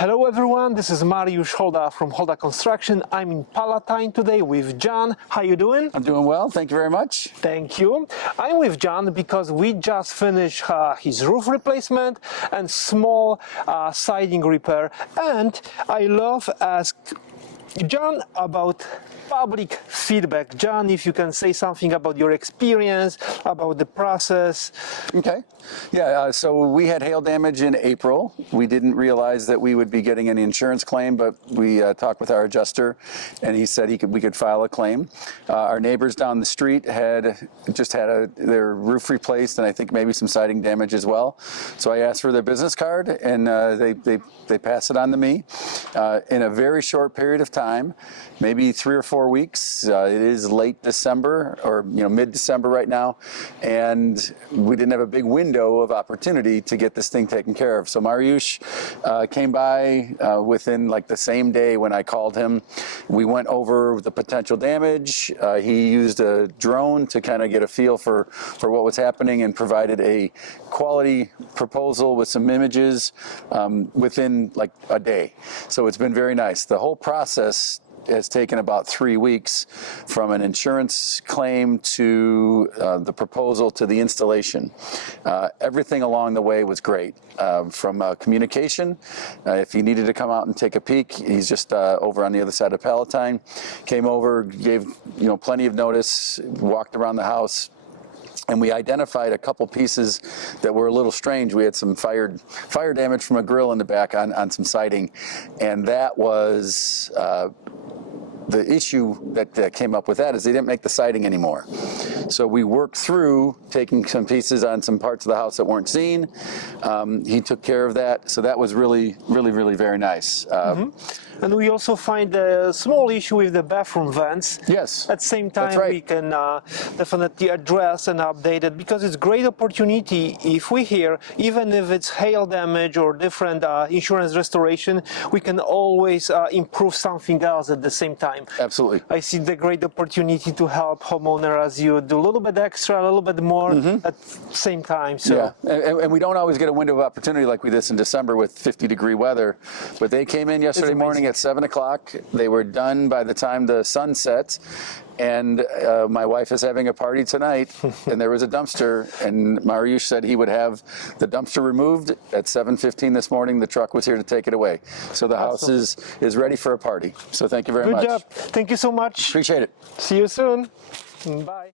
Hello everyone, this is Mariusz Holda from Holda Construction. I'm in Palatine today with John. How you doing? I'm doing well, thank you very much. Thank you. I'm with John because we just finished his roof replacement and small siding repair. And I love ask John about public feedback. John, if you can say something about your experience, about the process. Okay. Yeah, so we had hail damage in April. We didn't realize that we would be getting an insurance claim, but we talked with our adjuster, and he said we could file a claim. Our neighbors down the street had just had their roof replaced, and I think maybe some siding damage as well. So I asked for their business card, and they passed it on to me in a very short period of time, maybe 3 or 4 weeks. It is late December, or mid-December right now, and we didn't have a big window of opportunity to get this thing taken care of. So Mariusz came by within like the same day when I called him. We went over the potential damage. He used a drone to kind of get a feel for what was happening and provided a quality proposal with some images within like a day. So it's been very nice. The whole process has taken about 3 weeks, from an insurance claim to the proposal to the installation. Everything along the way was great. From communication, if he needed to come out and take a peek, he's just over on the other side of Palatine. Came over, gave plenty of notice, walked around the house. And we identified a couple pieces that were a little strange. We had some fire damage from a grill in the back on some siding, and that was the issue that came up with that is they didn't make the siding anymore. So we worked through taking some pieces on some parts of the house that weren't seen. He took care of that, so that was really very nice. And we also find a small issue with the bathroom vents. Yes. At the same time, right. We can definitely address and update it, because it's great opportunity if we hear, even if it's hail damage or different insurance restoration, we can always improve something else at the same time. Absolutely. I see the great opportunity to help homeowner as you do a little bit extra, a little bit more at the same time. So. Yeah, and we don't always get a window of opportunity like we did in December with 50-degree weather, but they came in yesterday morning at 7 o'clock. They were done by the time the sun sets, and my wife is having a party tonight, and there was a dumpster, and Mariusz said he would have the dumpster removed at 7:15 this morning. The truck was here to take it away. So the house is ready for a party. So thank you very much. Good job. Thank you so much. Appreciate it. See you soon. Bye.